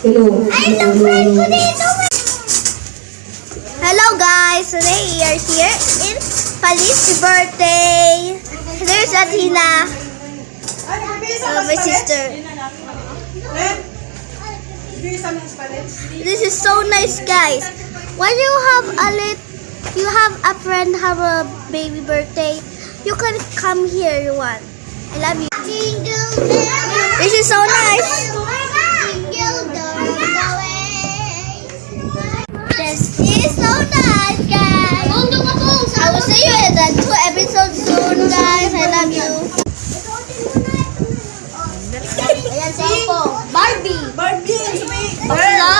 Hello guys! Today we are here in Palis's birthday. There's Athena, my sister. This is so nice, guys. When you have a friend have a baby birthday, you can come here. You want? I love you. This is so nice. This is so nice.